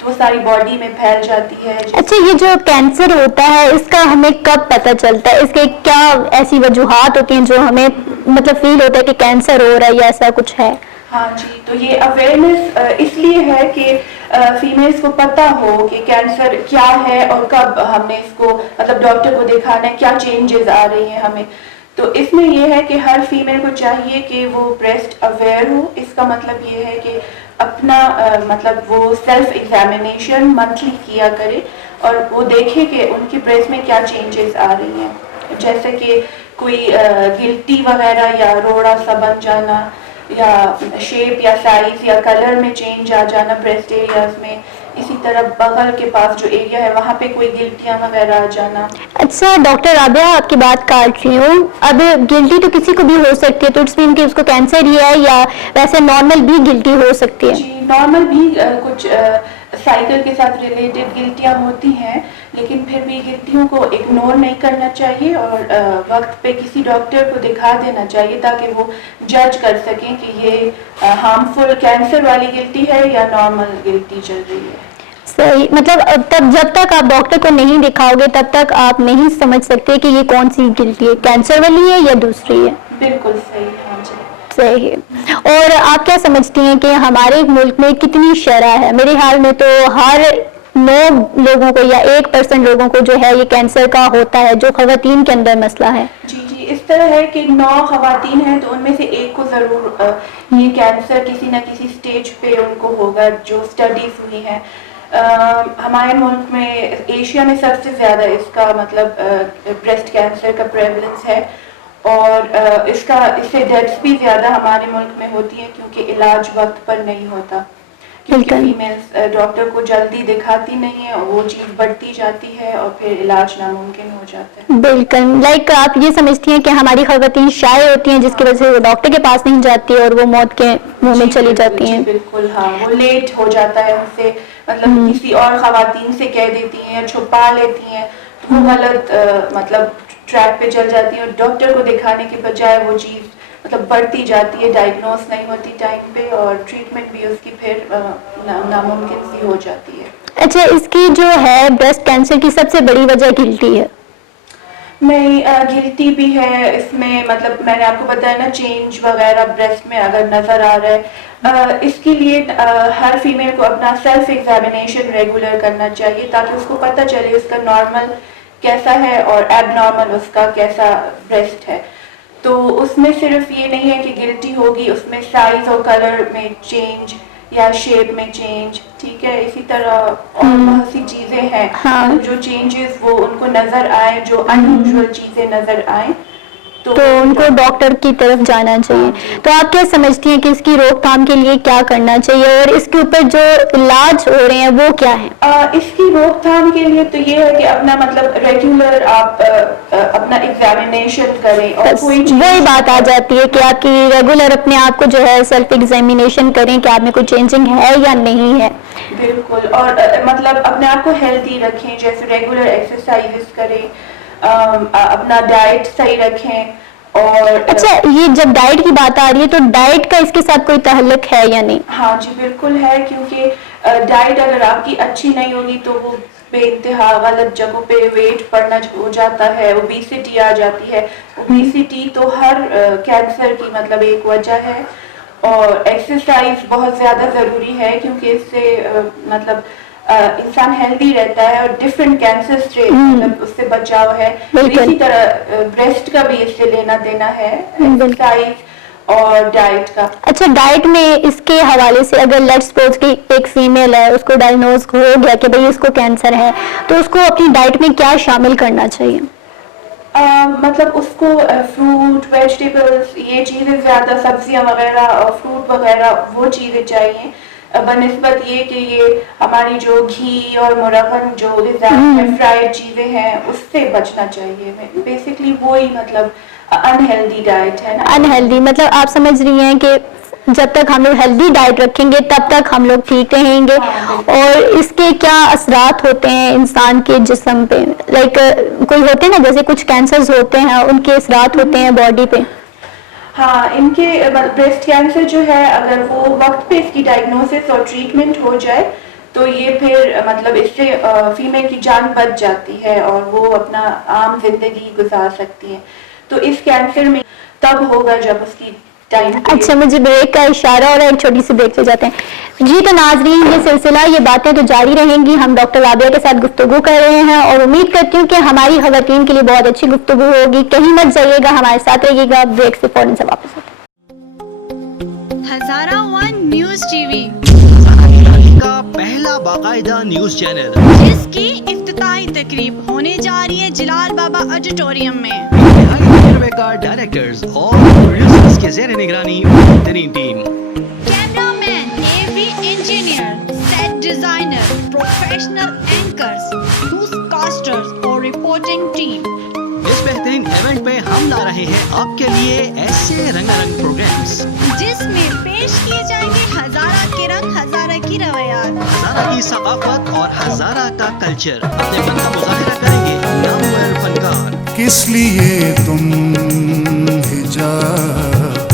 تو وہ ساری باڈی میں پھیل جاتی ہے. اچھا، یہ جو کینسر ہوتا ہے اس کا ہمیں کب پتہ چلتا ہے؟ اس کے کیا ایسی وجوہات ہوتی ہیں جو ہمیں مطلب فیل ہوتا ہے کہ کینسر ہو رہا ہے یا ایسا کچھ ہے؟ ہاں جی، تو یہ اویئرنیس اس لیے ہے کہ فیمیلز کو پتہ ہو کہ کینسر کیا ہے اور کب ہم نے اس کو مطلب ڈاکٹر کو دکھانا ہے، کیا چینجز آ رہی ہیں ہمیں. تو اس میں یہ ہے کہ ہر فیمیل کو چاہیے کہ وہ بریسٹ اویئر ہو. اس کا مطلب یہ ہے کہ اپنا مطلب وہ سیلف ایگزامینیشن منتھلی کیا کرے اور وہ دیکھے کہ ان کی بریسٹ میں کیا چینجز آ رہی ہیں، جیسے کہ کوئی گلٹی وغیرہ یا روڑا سا بن جانا یا شیپ یا سائز یا کلر میں چینج آ جانا بریسٹ ایریاز میں. اسی طرح بغل کے پاس جو ایریا ہے وہاں پہ کوئی گلٹیاں وغیرہ آ جانا. اچھا ڈاکٹر رابعہ، آپ کی بات کاٹ رہی ہوں. اب گلٹی تو کسی کو بھی ہو سکتی ہے، تو اٹس مین کہ اس کو کینسر ہی ہے یا ویسے نارمل بھی گلٹی ہو سکتی ہے؟ جی نارمل بھی کچھ سائیکل کے ساتھ ریلیٹڈ گلٹیاں ہوتی ہیں، لیکن پھر بھی گلٹیوں کو اگنور نہیں کرنا چاہیے اور وقت پہ کسی ڈاکٹر کو دکھا دینا چاہیے تاکہ وہ جج کر سکیں کہ یہ ہارمفل کینسر والی گلٹی ہے یا نارمل گلٹی چل رہی ہے. صحیح، مطلب اب تک جب تک آپ ڈاکٹر کو نہیں دکھاؤ گے تب تک آپ نہیں سمجھ سکتے کہ یہ کون سی گلٹی ہے، کینسر والی ہے یا دوسری ہے. بالکل صحیح. ہاں جی صحیح. اور آپ کیا سمجھتی ہیں کہ ہمارے ملک میں کتنی شرح ہے؟ میرے خیال میں تو ہر 9 لوگوں کو یا 1% لوگوں کو جو ہے یہ کینسر کا ہوتا ہے، جو خواتین کے اندر مسئلہ ہے. جی اس طرح ہے کہ 9 خواتین ہیں تو ان میں سے ایک کو ضرور یہ کینسر کسی نہ کسی سٹیج پہ ان کو ہوگا، جو اسٹڈیز ہوئی ہیں. ہمارے ملک میں ایشیا میں سب سے زیادہ اس کا مطلب بریسٹ کینسر کا پریولنس ہے اور اس سے ڈیتھس بھی زیادہ ہمارے ملک میں ہوتی ہیں کیونکہ علاج وقت پر نہیں ہوتا، کیونکہ فیمیلز ڈاکٹر کو جلدی دکھاتی نہیں ہے، وہ چیز بڑھتی جاتی ہے اور پھر علاج ناممکن ہو جاتا ہے. بالکل. لائک آپ یہ سمجھتی ہیں کہ ہماری خواتین شائع ہوتی ہیں جس کی وجہ سے وہ ڈاکٹر کے پاس نہیں جاتی اور وہ موت کے منہ میں چلی جاتی ہیں. جی بالکل. ہاں وہ لیٹ ہو جاتا ہے ان سے، مطلب کسی اور خواتین سے کہہ دیتی ہیں، چھپا لیتی ہیں، تو وہ غلط مطلب ٹریک پہ چل جاتی ہیں اور ڈاکٹر کو دکھانے کے بجائے وہ چیز مطلب بڑھتی جاتی ہے، ڈائگنوز نہیں ہوتی ٹائم پہ اور ٹریٹمنٹ بھی اس کی پھر ناممکن سی ہو جاتی ہے. اچھا، اس کی جو ہے بریسٹ کینسر کی سب سے بڑی وجہ گلٹی ہے؟ نہیں، گلٹی بھی ہے اس میں. مطلب میں نے آپ کو بتایا نا، چینج وغیرہ بریسٹ میں اگر نظر آ رہا ہے، اس کے لیے ہر فیمیل کو اپنا سیلف ایگزامینیشن ریگولر کرنا چاہیے تاکہ اس کو پتہ چلے اس کا نارمل کیسا ہے اور ایب نارمل اس کا کیسا بریسٹ ہے. تو اس میں صرف یہ نہیں ہے کہ گلٹی ہوگی، اس میں سائز اور کلر میں چینج یا شیپ میں چینج، ٹھیک ہے. اسی طرح اور بہت سی چیزیں ہیں جو چینجز وہ ان کو نظر آئے، جو انیوژل چیزیں نظر آئیں تو ان کو ڈاکٹر کی طرف جانا چاہیے. تو آپ کیا سمجھتی ہیں کہ اس کی روک تھام کے لیے کیا کرنا چاہیے اور اس کے اوپر جو علاج ہو رہے ہیں وہ کیا ہیں؟ اس کی روک تھام کے لیے تو یہ ہے کہ اپنا مطلب ریگولر آپ اپنا ایگزامینیشن کریں اور وہی بات آ جاتی ہے کہ آپ کی ریگولر اپنے آپ کو جو ہے سیلف ایگزامینیشن کریں کہ آپ میں کوئی چینجنگ ہے یا نہیں ہے. بالکل. اور مطلب اپنے آپ کو ہیلتھی رکھیں، جیسے ریگولر ایکسرسائز کریں، اپنا ڈائٹ صحیح رکھیں. اور اچھا، یہ جب ڈائٹ کی بات آ رہی ہے تو ڈائٹ کا اس کے ساتھ کوئی تعلق ہے یا نہیں؟ ہاں جی بالکل ہے، کیونکہ ڈائٹ اگر آپ کی اچھی نہیں ہوگی تو وہ بے انتہا غلط جگہوں پہ ویٹ بڑھنا ہو جاتا ہے، اوبیسٹی آ جاتی ہے. اوبیسٹی تو ہر کینسر کی مطلب ایک وجہ ہے. اور ایکسرسائز بہت زیادہ ضروری ہے کیونکہ اس سے مطلب انسان ہیلدی رہتا ہے اور ڈفرینٹ کینسر سے مطلب اس سے بچاؤ ہے. اسی طرح بریسٹ کا بھی اس سے لینا دینا ہے، ایکسرسائز اور ڈائٹ کا. اچھا، ڈائٹ میں اس کے حوالے سے اگر لیٹس سپوز کہ ایک فیمیل ہے، اس کو ڈائگنوز ہو گیا کہ بھئی اس کو کینسر ہے، تو اس کو اپنی ڈائٹ میں کیا شامل کرنا چاہیے؟ مطلب اس کو فروٹ، ویجیٹیبلز، یہ چیزیں زیادہ، سبزیاں وغیرہ اور فروٹ وغیرہ وہ چیزیں چاہیے بنسبت یہ کہ یہ ہماری جو گھی اور مرغن جو فرائیڈ چیزیں ہیں اس سے بچنا چاہیے. بیسکلی وہی مطلب انہیلدی ڈائٹ ہے نا. انہیلدی مطلب آپ سمجھ رہی ہیں کہ جب تک ہم لوگ ہیلدی ڈائٹ رکھیں گے تب تک ہم لوگ ٹھیک رہیں گے. اور اس کے کیا اثرات ہوتے ہیں انسان کے جسم پہ؟ لائک کوئی ہوتے ہیں نا، جیسے کچھ کینسرز ہوتے ہیں ان کے اثرات ہوتے ہیں باڈی پہ. ہاں، ان کے بریسٹ کینسر جو ہے اگر وہ وقت پہ اس کی ڈائگنوسس اور ٹریٹمنٹ ہو جائے تو یہ پھر مطلب اس سے فیمیل کی جان بچ جاتی ہے اور وہ اپنا عام زندگی گزار سکتی ہے. تو اس کینسر میں تب ہوگا جب اس کی ٹائم. اچھا مجھے بریک کا اشارہ اور ایک چھوٹی سی بریک سے جاتے ہیں. جی تو ناظرین یہ سلسلہ یہ باتیں تو جاری رہیں گی. ہم ڈاکٹر رابعہ کے ساتھ گفتگو کر رہے ہیں اور امید کرتی ہوں کہ ہماری خواتین کے لیے بہت اچھی گفتگو ہوگی. کہیں مت جائیے گا, ہمارے ساتھ رہیے گا. بریک سے فوراً سے واپس ہوتے ہیں. Hazara one news T V کا پہلا باقاعدہ نیوز چینل جس کی افتتاحی تقریب ہونے جا رہی ہے جلال بابا آڈیٹوریم میں. تجربے کار ڈائریکٹرز اور پروڈیوسرز کے زیر نگرانی بہترین team. Cameraman, A V engineer, set designer, professional anchors, newscasters اور رپورٹنگ ٹیم. اس بہترین ایونٹ پہ ہم لا رہے ہیں آپ کے لیے ایسے رنگا رنگ پروگرامز جس میں پیش کیے جائیں گے ہزارہ کے رنگ, ہزارہ کی روایات, ہزارہ کی ثقافت اور ہزارہ کا کلچر. اپنے فن کا مظاہرہ کریں گے نامور فنکار. کس لیے تم حجاب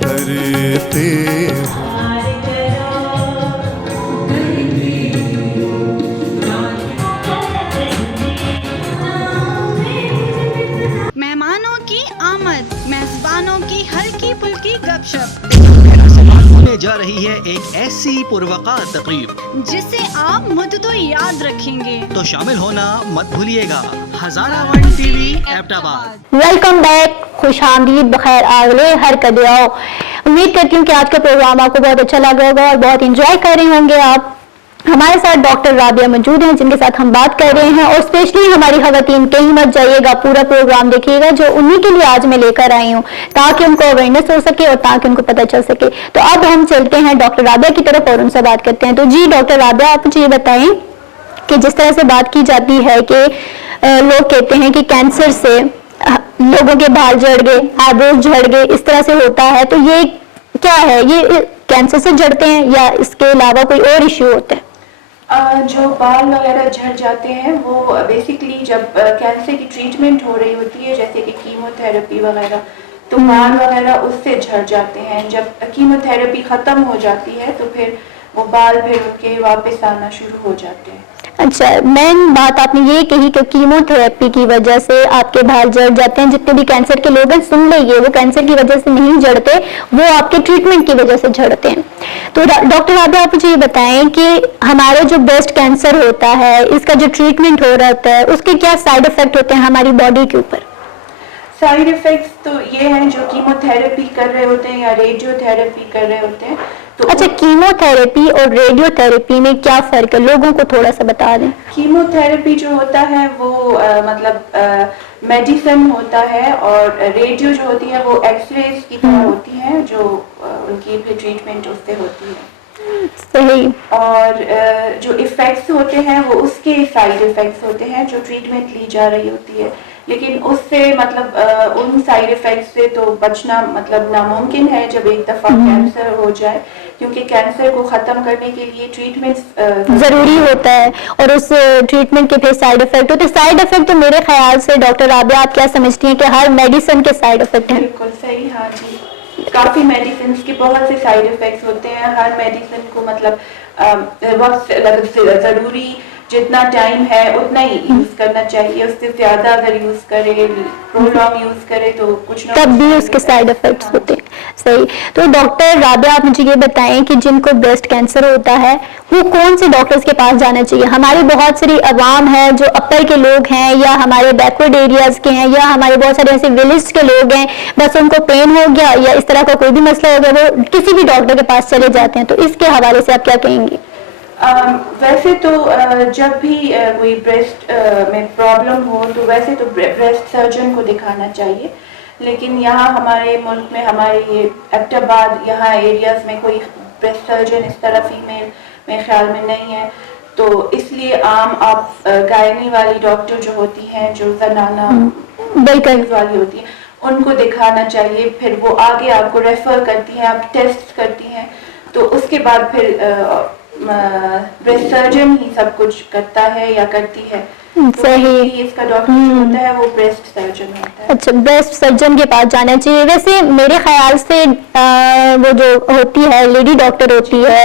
کرتے ہو؟ مہمانوں کی آمد, میزبانوں کی ہلکی پھلکی گپ شپ, ہونے جا رہی ہے ایک ایسی پروقار تقریب جسے آپ مدتوں یاد رکھیں گے. تو شامل ہونا مت بھولیے گا. Hazara one T V Abbottabad. Welcome back, خوش آمدید, بخیر آگلے, ہر کدے آؤ. امید کرتی ہوں کہ آج کا پروگرام آپ کو بہت اچھا لگا ہوگا اور بہت انجوائے کر رہے ہوں گے آپ. ہمارے ساتھ ڈاکٹر رابعہ موجود ہیں جن کے ساتھ ہم بات کر رہے ہیں اور اسپیشلی ہماری خواتین کہیں مت جائیے گا, پورا پروگرام دیکھیے گا جو انہی کے لیے آج میں لے کر آئی ہوں تاکہ ان کو اویئرنیس ہو سکے اور تاکہ ان کو پتہ چل سکے. تو اب ہم چلتے ہیں ڈاکٹر رابعہ کی طرف اور ان سے بات کرتے ہیں. تو جی ڈاکٹر رابعہ, آپ مجھے یہ بتائیں کہ جس طرح سے بات کی جاتی ہے کہ لوگ کہتے ہیں کہ کینسر سے لوگوں کے بال جھڑ گئے, آئیبروز جھڑ گئے, اس طرح سے ہوتا ہے, تو یہ کیا ہے؟ یہ کینسر سے جھڑتے ہیں یا اس کے علاوہ کوئی اور ایشو ہوتا ہے؟ جو بال وغیرہ جھڑ جاتے ہیں وہ بیسکلی جب کینسر کی ٹریٹمنٹ ہو رہی ہوتی ہے جیسے کہ کیمو تھراپی وغیرہ, تو بال وغیرہ اس سے جھڑ جاتے ہیں. جب کیمو تھراپی ختم ہو جاتی ہے تو پھر وہ بال پھر ان کے واپس آنا شروع ہو جاتے ہیں. اچھا, مین بات آپ نے یہ کہی کہ کیمو تھراپی کی وجہ سے آپ کے بال جڑ جاتے ہیں. جتنے بھی کینسر کے لوگ ہیں سن لیجیے, وہ کینسر کی وجہ سے نہیں جڑتے, وہ آپ کے ٹریٹمنٹ کی وجہ سے جڑتے ہیں. تو ڈاکٹر رابعہ آپ مجھے یہ بتائیں کہ ہمارا جو بیسٹ کینسر ہوتا ہے, اس کا جو ٹریٹمنٹ ہو رہا ہوتا ہے, اس کے کیا سائڈ افیکٹ ہوتے ہیں ہماری باڈی کے اوپر؟ سائیڈ افیکٹس تو یہ ہیں جو کیمو تھراپی کر رہے ہوتے ہیں یا ریڈیو تھراپی کر رہے ہوتے ہیں. تو اچھا, کیمو تھراپی اور ریڈیو تھراپی میں کیا فرق ہے, لوگوں کو تھوڑا سا بتا دیں. کیمو تھراپی جو ہوتا ہے وہ مطلب میڈیسن ہوتا ہے, اور ریڈیو جو ہوتی ہے وہ ایکس ریز کی طرح ہوتی ہیں جو ان کی ٹریٹمنٹ اس سے ہوتی ہے. صحیح. اور جو ایفیکٹس ہوتے ہیں وہ اس کے سائیڈ ایفیکٹس ہوتے ہیں جو ٹریٹمنٹ لی جا رہی ہوتی ہے, لیکن اس سے مطلب ان سائیڈ ایفیکٹس سے تو بچنا مطلب ناممکن ہے جب ایک دفعہ کینسر ہو جائے, کیونکہ کینسر کو ختم کرنے کے لیے ٹریٹمنٹ ضروری ہوتا ہے اور اس ٹریٹمنٹ کے پھر سائیڈ افیکٹ ہوتے ہیں. سائیڈ افیکٹ تو میرے خیال سے ڈاکٹر رابعہ آپ کیا سمجھتی ہیں کہ ہر میڈیسن کے سائیڈ افیکٹ ہیں؟ بالکل صحیح, ہاں جی, کافی میڈیسنس کے بہت سے سائیڈ افیکٹس ہوتے ہیں. ہر میڈیسن کو مطلب وقت ضروری جتنا ٹائم ہے اتنا ہی یوز کرنا چاہیے. اس سے زیادہ اگر یوز کرے, پرولونگ یوز کرے تو کچھ نہ تب بھی اس کے سائیڈ افیکٹس ہوتے ہیں. صحیح. تو ڈاکٹر رابعہ آپ مجھے یہ بتائیں کہ جن کو بریسٹ کینسر ہوتا ہے وہ کون سے ڈاکٹرز کے پاس جانا چاہیے؟ ہماری بہت ساری عوام ہے جو اپر کے لوگ ہیں یا ہمارے بیکورڈ ایریاز کے ہیں یا ہمارے بہت سارے ایسے ولیج کے لوگ ہیں, بس ان کو پین ہو گیا یا اس طرح کا کوئی بھی مسئلہ ہو گیا وہ کسی بھی ڈاکٹر کے پاس چلے جاتے ہیں. تو اس کے حوالے سے آپ کیا کہیں گے؟ ویسے تو جب بھی کوئی بریسٹ میں پرابلم ہو تو ویسے تو بریسٹ سرجن کو دکھانا چاہیے, لیکن یہاں ہمارے ملک میں, ہمارے یہ ایبٹ آباد یہاں ایریاز میں کوئی بریسٹ سرجن اس طرح فیمیل میرے خیال میں نہیں ہے. تو اس لیے عام آپ گائنی والی ڈاکٹر جو ہوتی ہیں, جو زنانہ والی ہوتی ہیں, ان کو دکھانا چاہیے. پھر وہ آگے آپ کو ریفر کرتی ہیں, آپ ٹیسٹ کرتی ہیں, تو اس کے بعد پھر بریسٹ سرجن ہی سب کچھ کرتا ہے یا کرتی ہے. صحیح. اس کا ڈاکٹر جو ہوتا ہے وہ بریسٹ سرجن ہوتا ہے. اچھا بریسٹ سرجن کے پاس جانا چاہیے. ویسے میرے خیال سے وہ جو ہوتی ہے لیڈی ڈاکٹر ہوتی ہے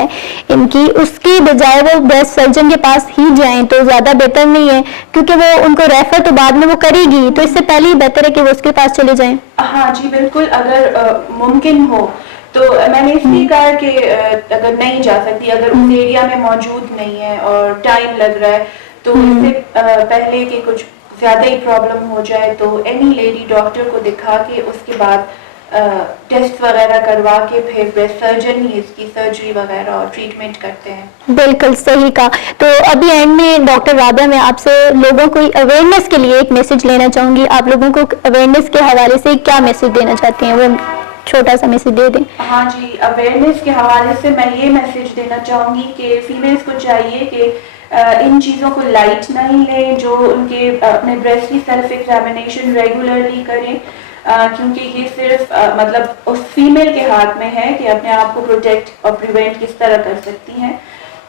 ان کی, اس کی بجائے وہ بریسٹ سرجن کے پاس ہی جائیں تو زیادہ بہتر نہیں ہے, کیونکہ وہ ان کو ریفر تو بعد میں وہ کرے گی, تو اس سے پہلے ہی بہتر ہے کہ وہ اس کے پاس چلے جائیں. ہاں جی بالکل, اگر ممکن ہو تو میں نے اس لیے کہا کہ اگر نہیں جا سکتی, اگر اس ایریا میں موجود نہیں ہے اور ٹائم لگ رہا ہے تو اس سے پہلے کہ کچھ زیادہ ہی پرابلم ہو جائے تو اینی لیڈی ڈاکٹر کو دکھا کے اس کے بعد ٹیسٹ وغیرہ کروا کے پھر بریسٹ سرجن ہی اس کی سرجری وغیرہ اور ٹریٹمنٹ کرتے ہیں. بالکل صحیح کہا. تو ابھی اینڈ میں ڈاکٹر رابعہ میں آپ سے لوگوں کو اویئرنیس کے لیے ایک میسج لینا چاہوں گی. آپ لوگوں کو اویئرنیس کے حوالے سے کیا میسج دینا چاہتے ہیں, وہ چھوٹا سا میسج دے دیں. ہاں جی, اویئرنیس کے حوالے سے میں یہ میسج دینا چاہوں گی کہ فیمیلز کو چاہیے کہ ان چیزوں کو لائٹ نہیں لیں, جو ان کے اپنے بریسٹ کی سیلف ایگزامینیشن ریگولرلی کریں, کیونکہ یہ صرف مطلب اس فیمیل کے ہاتھ میں ہے کہ اپنے آپ کو پروٹیکٹ اور پریونٹ کس طرح کر سکتی ہیں.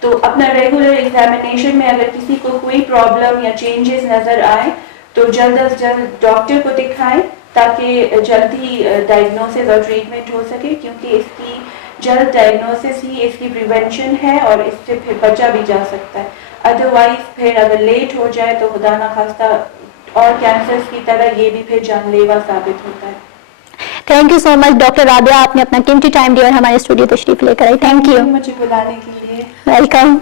تو اپنا ریگولر ایگزامینیشن میں اگر کسی کو کوئی پرابلم یا چینجز نظر آئے تو جلد از جلد ڈاکٹر کو دکھائیں تاکہ جلدی ڈائگنوسس اور ٹریٹمنٹ ہو سکے, کیونکہ اس کی جلد ڈائگنوسس ہی اس کی پریونشن ہے اور اس سے پھر بچا بھی جا سکتا ہے. ادروائز پھر اگر لیٹ ہو جائے تو خدا نخواستہ اور کینسرز کی طرح یہ بھی پھر جان لیوا ثابت ہوتا ہے. Thank you so much doctor Rabia, آپ نے اپنا قیمتی ٹائم دیا اور ہمارے اسٹوڈیو تشریف لے کر آئی. تھینک یو, مجھے بلانے کے لیے. ویلکم.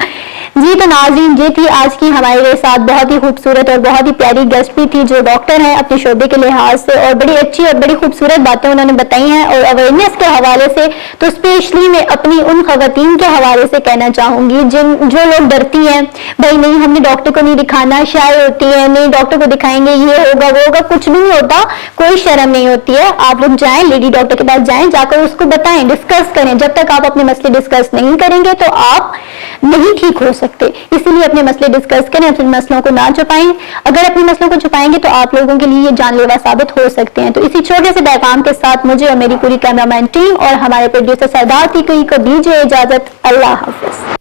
جی تو ناظرین, یہ تھی آج کی ہمارے ساتھ بہت ہی خوبصورت اور بہت ہی پیاری گیسٹ بھی تھی جو ڈاکٹر ہیں اپنے شعبے کے لحاظ سے, اور بڑی اچھی اور بڑی خوبصورت باتیں انہوں نے بتائی ہیں. اور اویئرنیس کے حوالے سے تو اسپیشلی میں اپنی ان خواتین کے حوالے سے کہنا چاہوں گی جو لوگ ڈرتی ہیں, بھائی نہیں ہم نے ڈاکٹر کو نہیں دکھانا, شائع ہوتی ہے, نہیں ڈاکٹر کو دکھائیں گے یہ ہوگا وہ ہوگا, کچھ بھی نہیں ہوتا, کوئی شرم نہیں ہوتی ہے. آپ لوگ جائیں, لیڈی ڈاکٹر کے پاس جائیں, جا کر اس کو بتائیں, ڈسکس کریں. جب تک آپ اپنے مسئلے ڈسکس نہیں کریں گے تو آپ نہیں ٹھیک ہو سکتے. اسی لیے اپنے مسئلے ڈسکس کریں, اپنے مسئلوں کو نہ چھپائیں. اگر اپنے مسئلوں کو چھپائیں گے تو آپ لوگوں کے لیے یہ جان لیوا ثابت ہو سکتے ہیں. تو اسی چھوٹے سے پیغام کے ساتھ مجھے اور میری پوری کیمرہ مین ٹیم اور ہمارے پروڈیوسر سردار کو دیجیے اجازت. اللہ حافظ.